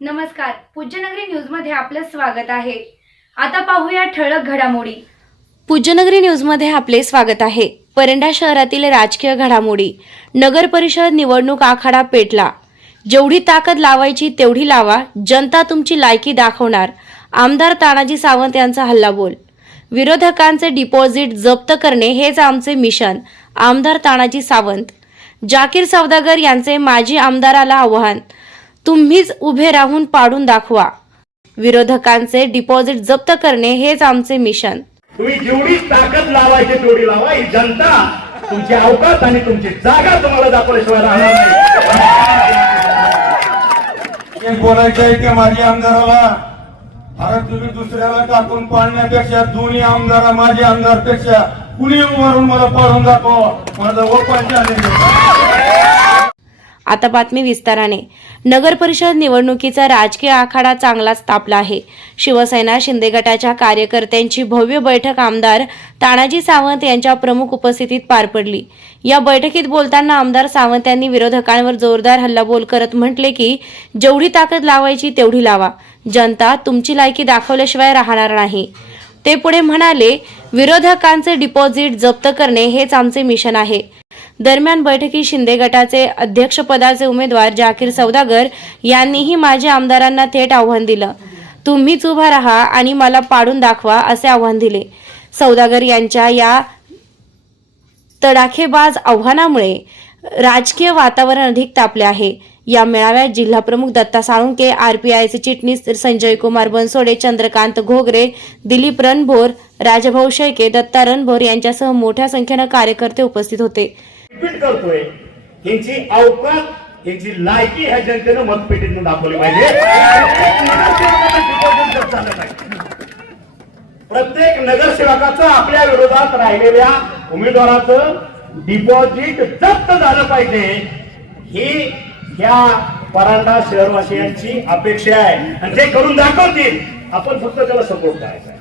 नमस्कार. पूज्यनगरी न्यूजमध्ये आपलं स्वागत आहे. आता पाहूया ठळक घडामोडी. पूज्यनगरी न्यूजमध्ये आपले स्वागत आहे. परंडा शहरातील राजकीय घडामोडी. नगर परिषद निवडणूक आखाडा पेटला. जेवढी ताकद लावायची तेवढी लावा. जनता तुमची लायकी दाखवणार. आमदार तानाजी सावंत यांचा हल्लाबोल विरोधकांचे डिपॉझिट जप्त करणे हेच आमचे मिशन आमदार तानाजी सावंत. जाकीर सौदागर यांचे माजी आमदाराला आव्हान. तुम्हीच उभे राहून पाडून दाखवा. विरोधकांचे डिपॉझिट जप्त करणे हेच आमचे मिशन तुम्ही जेवढी ताकद लावायची तेवढी लावा. ही जनता तुमची अवकात आणि तुमची जागा तुम्हाला दाखवल्याशिवाय राहणार नाही. एक बोलायचं आहे की माझ्या आमदाराला अरे तुम्ही दुसऱ्याला टाकून पाडण्यापेक्षा दोन्ही आमदार माझे आमदारपेक्षा कुणी मारून मला पाडून दाखव. माझं ओपन आता बातमी विस्ताराने. नगर परिषद निवडणुकीचा राजकीय आखाडा चांगलाच तापला आहे. शिवसेना शिंदे गटाच्या कार्यकर्त्यांची भव्य बैठक आमदार तानाजी सावंत यांच्या प्रमुख उपस्थितीत पार पडली. या बैठकीत बोलताना आमदार सावंत यांनी विरोधकांवर जोरदार हल्लाबोल करत म्हटले की जेवढी ताकद लावायची तेवढी लावा. जनता तुमची लायकी दाखवल्याशिवाय राहणार नाही. ते पुढे म्हणाले विरोधकांचे डिपॉझिट जप्त करणे हेच आमचे मिशन आहे. दरम्यान बैठकीत शिंदे गटाचे अध्यक्षपदाचे उमेदवार जाकीर सौदागर यांनीही माझ्या आमदारांना थेट आव्हान दिलं. तुम्हीच उभा राहा आणि मला पाडून दाखवा असे आव्हान दिले. सौदागर यांच्या या तडाखेबाज आव्हानामुळे राजकीय वातावरण अधिक तापले आहे. या मेळाव्यात जिल्हाप्रमुख दत्ता साळुंके आरपीआयचे चिटणीस संजय कुमार बनसोडे चंद्रकांत घोगरे दिलीप रणभोर राजभाऊ शेळके दत्ता रणभोर यांच्यासह मोठ्या संख्येनं कार्यकर्ते उपस्थित होते. रिपीट करतोय. ह्यांची अवकात ह्यांची लायकी ह्या जनतेनं मतपेटीतून दाखवली पाहिजे. प्रत्येक नगरसेवकाचं आपल्या विरोधात राहिलेल्या उमेदवाराचं डिपॉझिट जप्त झालं पाहिजे. ही ह्या परांडा शहरवासियांची अपेक्षा आहे. आणि ते करून दाखवतील. आपण फक्त त्याला सपोर्ट करायचा आहे.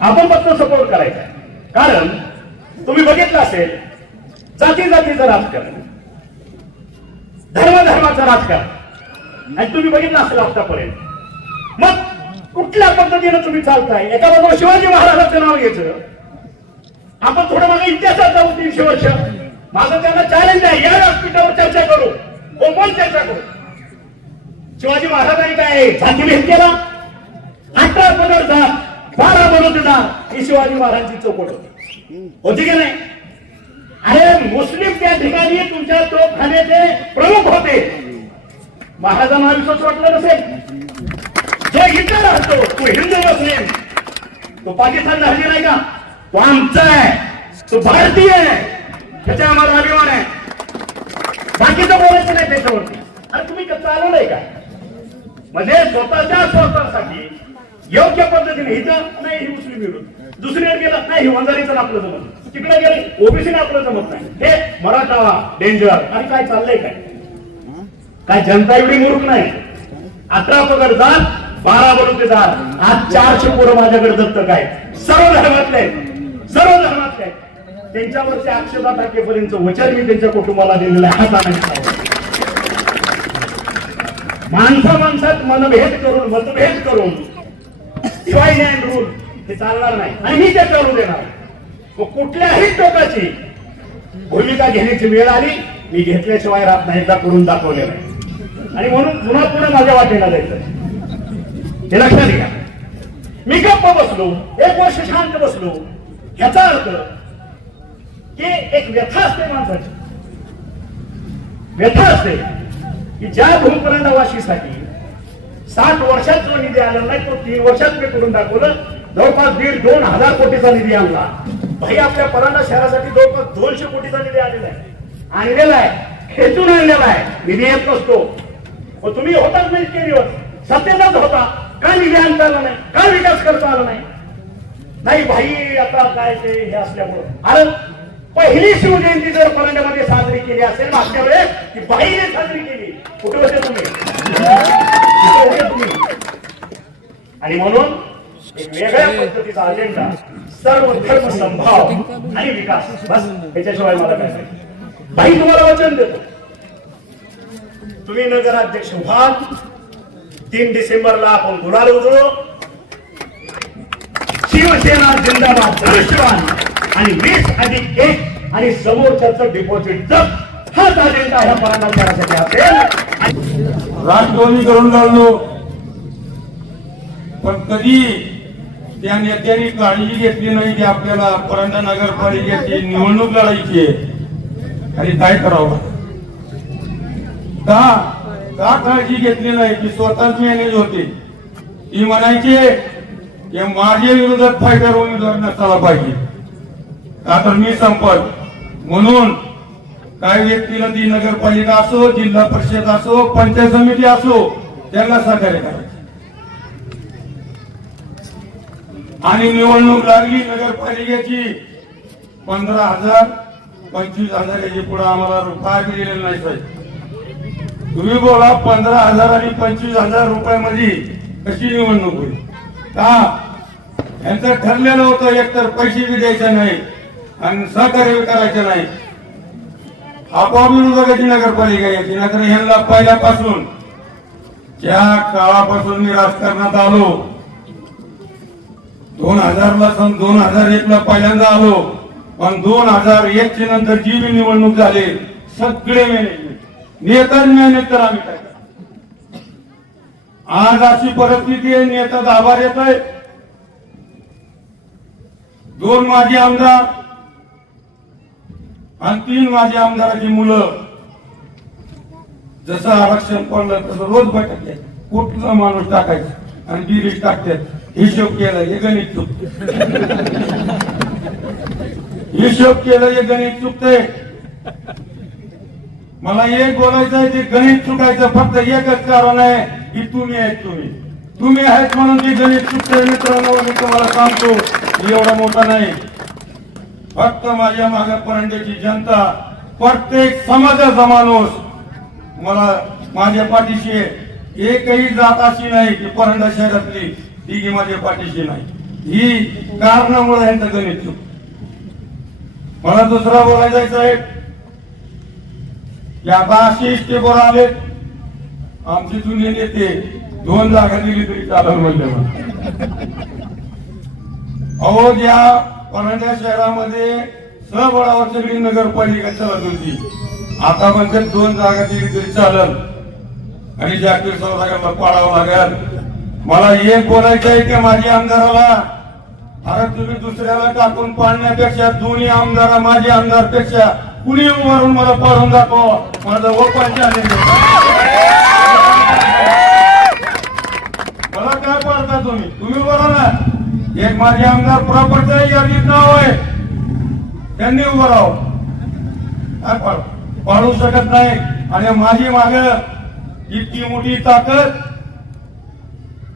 आपण फक्त सपोर्ट करायचा आहे. कारण तुम्ही बघितलं असेल जाती जातीचं राजकारण. धर्मधर्माचं राजकारण. आणि तुम्ही बघितलं असेल आतापर्यंत. मग कुठल्या पद्धतीनं तुम्ही चालताय? एका बाजूला शिवाजी महाराजांचं नाव घ्यायचं. आपण थोडं मागे इतिहासात जाऊ तीनशे वर्ष. माझं त्यांना चॅलेंज आहे. या व्यासपीठावर चर्चा करू. ओपन चर्चा करू? शिवाजी महाराजांनी काय जातीभेद केला? अठरा पदर जात बारा ना ही शिवाजी महाराजांची चौकट होती. होती की नाही? अरे मुस्लिम त्या ठिकाणी तुमच्या तोफखान्याचे प्रमुख होते. महाराजांना विश्वास वाटला नसेल? जो हिटलर असतो तो हिंदू मुस्लिम. तो पाकिस्तान हल्ली नाही का? तो आमचा आहे. तो भारतीय आहे. त्याच्या आम्हाला अभिमान आहे. बाकीचं बोलायचं नाही त्याच्यावरती. अरे तुम्ही चालू नाही का? म्हणजे स्वतःच्या स्वार्थासाठी योग्य पद्धतीने हिचं नाही ही मुस्लिम विरोध. दुसरीकडे गेलं नाही ही वंजारीचं आपलं जमत. तिकडे गेले. ओबीसीने आपलं जमत नाही. हे मराठा डेंजर. आणि काय चाललंय काय? काय जनता एवढी मूर्ख नाही. अकरा पगड जात बारा बलुतेदार. आज चारशे पोरं माझ्याकडे दत्तक आहे सर्व धर्मातले सर्व धर्मातले आहेत. त्यांच्यावरचे अक्षता टाकेपर्यंत वचन मी त्यांच्या कुटुंबाला दिलेलं आहे. हा तानाजी माणसा माणसात मनभेद करून मतभेद करून शिवाय अँड रूल हे चालणार नाही. आणि मी ते चालू देणार व कुठल्याही टोकाची भूमिका घेण्याची वेळ आली मी घेतल्याशिवाय राहत नाही एकदा करून दाखवलेलं आहे आणि म्हणून पुन्हा पुन्हा माझ्या वाटेला जायचं. हे लक्षात घ्या. मी गप्प बसलो एक वर्ष शांत बसलो. ह्याचा अर्थ की एक व्यथा असते माणसाची. व्यथा असते की ज्या भूमपरांडावाशीसाठी साठ वर्षात जो निधी आला नाही तो तीन वर्षात मी करून दाखवलं. जवळपास दीड दोन हजार कोटीचा निधी आणला. भाई आपल्या परांडा शहरासाठी जवळपास दोनशे कोटीचा निधी आलेला आहे. आणलेला आहे. खेचून आणलेला आहे. निधी येत नसतो. तुम्ही होताच नाही इतके दिवस. सत्तेचाच होता. का निधी आणता आला नाही? का विकास करता आला नाही? नाही भाई आता काय ते हे असल्यामुळं. अरे पहिली शिवजयंती जर परांड्यामध्ये साजरी केली असेल मागच्या वेळेस ती बाईने साजरी केली. कुठे होते तुम्ही? आणि म्हणून एक वेगळ्या पद्धतीचा अजेंडा सर्व धर्म संभाव आणि विकास. बस याच्याशिवाय मला काय नाही. बाई तुम्हाला वचन देतो. तुम्ही नगराध्यक्ष व्हाल. तीन डिसेंबरला आपण गुलाल उधळू शिवसेना जिंदाबाद राष्ट्रवादी. आणि वीस अधिक एक आणि समोरच्याच डिपॉझिट जप. हाच अजेंडा ह्या परांगणासाठी असेल राष्ट्रवादी करून लागलो पण कधी त्या नेत्यांनी काळजी घेतली नाही की आपल्याला परंडा नगरपालिकेची निवडणूक लढायची आहे. आणि काय करावं? का? का काळजी घेतली नाही? की स्वतःच मॅनेज होते. ती म्हणायची की माझ्या विरोधात फायटर उमेदवार नसायला पाहिजे. का तर मी संपत म्हणून काय व्यक्तीला ती नगरपालिका असो जिल्हा परिषद असो पंचायत समिती असो त्यांना सहकार्य करायचे आणि निवडणूक लागली नगरपालिकेची. पंधरा हजार पंचवीस हजार याची पुढे आम्हाला रुपया बी दिलेला नाही साहेब. तुम्ही बोला पंधरा हजार आणि पंचवीस हजार रुपयामध्ये कशी निवडणूक होईल? का? यांचं ठरलेलं होतं एकतर पैसे बी द्यायचे नाही आणि सहकार्य करायचं नाही. आपोआप नगरपालिका याची नगर ह्यांना पहिल्यापासून ज्या काळापासून मी राजकारणात आलो दोन हजारला सन दोन हजार एक ला पहिल्यांदा आलो. पण दोन हजार एक ची नंतर जी बी निवडणूक झाली सगळे मॅनेजमेंट नेता मॅनेज तर आम्ही काय आज अशी परिस्थिती आहे नेता दाबार येत आहे. दोन माजी आमदार आणि तीन माजी आमदाराची मुलं. जसं आरक्षण पडलं तसं रोज बैठक कुठलं कुठला माणूस टाकायचा आणि बिरीज टाकतात. हिशोब केला हे गणित चुकते हिशोब केलं हे गणित चुकते मला एक बोलायचं आहे ते गणित चुकायचं फक्त एकच कारण आहे की तुम्ही आहेत तुम्ही. तुम्ही आहेत म्हणून ते गणित चुकते मित्रांनो मी तुम्हाला सांगतो एवढा मोठा नाही. फक्त माझ्या मागे परंड्याची जनता प्रत्येक समाजाचा माणूस मला माझ्या पाठीशी आहे. एकही जात अशी नाही की परंडा शहरातली. तिघी माझ्या पाठीशी नाही. ही कारणामुळे यांचा गणित चूक मला दुसरा बोलायचा आहे की आता अशी स्टेपवर आले आमचे जुने नेते दोन जागा दिली तरी चालेल म्हणले अहो ज्या परंड्या शहरामध्ये सबळावर सगळी नगरपालिका चालत होती. आता म्हणजे दोन जागा दिली तरी चालल आणि जाकीर सौदागरला पाळावं लागेल. मला एक बोलायचं आहे की माझ्या आमदाराला अरे तुम्ही दुसऱ्याला टाकून पाडण्यापेक्षा दोन्ही आमदार माझे आमदारपेक्षा कुणी उभारून मला पाडून दाखव. माझं ओपन मला काय पाडता तुम्ही? तुम्ही बोला ना. एक माझे आमदार प्रॉपर्टीच्या यादीत नाव आहे. त्यांनी उभं राहू काय पाडू शकत नाही. आणि माझी माग इतकी मोठी ताकद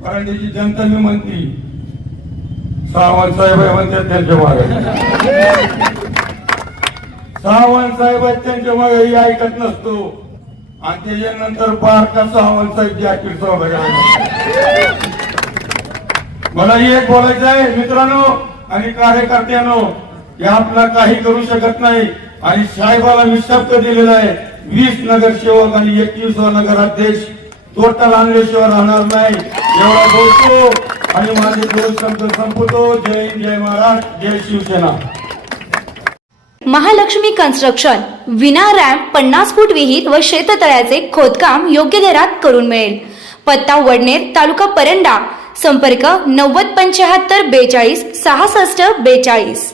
परंतु जनता मी म्हणती सावंत साहेब आहे म्हणतात त्यांच्या मागे. सावंत साहेब आहेत त्यांच्या मागे ही ऐकत नसतो. आणि त्याच्यानंतर पार का सावंत साहेब जाकीर सौदा मला एक बोलायचं आहे मित्रांनो आणि कार्यकर्त्यांनो की आपला काही करू शकत नाही. आणि साहेबाला मी शब्द दिलेला आहे वीस नगरसेवक आणि एकवीस नगराध्यक्ष टोटल आणल्याशिवाय राहणार नाही. एवढा बोलतो आणि माझे दोन शब्द संपवतो. जय हिंद जय महाराष्ट्र जय शिवसेना. महालक्ष्मी कन्स्ट्रक्शन विना रॅम्प पन्नास फूट विहीर व शेततळ्याचे खोदकाम योग्य दरात करून मिळेल. पत्ता वडनेर तालुका परंडा. संपर्क नव्वद पंच्याहत्तर बेचाळीस सहासष्ट बेचाळीस.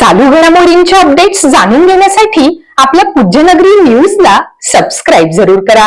चालू घडामोडींचे अपडेट्स जाणून घेण्यासाठी आपल्या पूज्यनगरी न्यूजला सबस्क्राईब जरूर करा.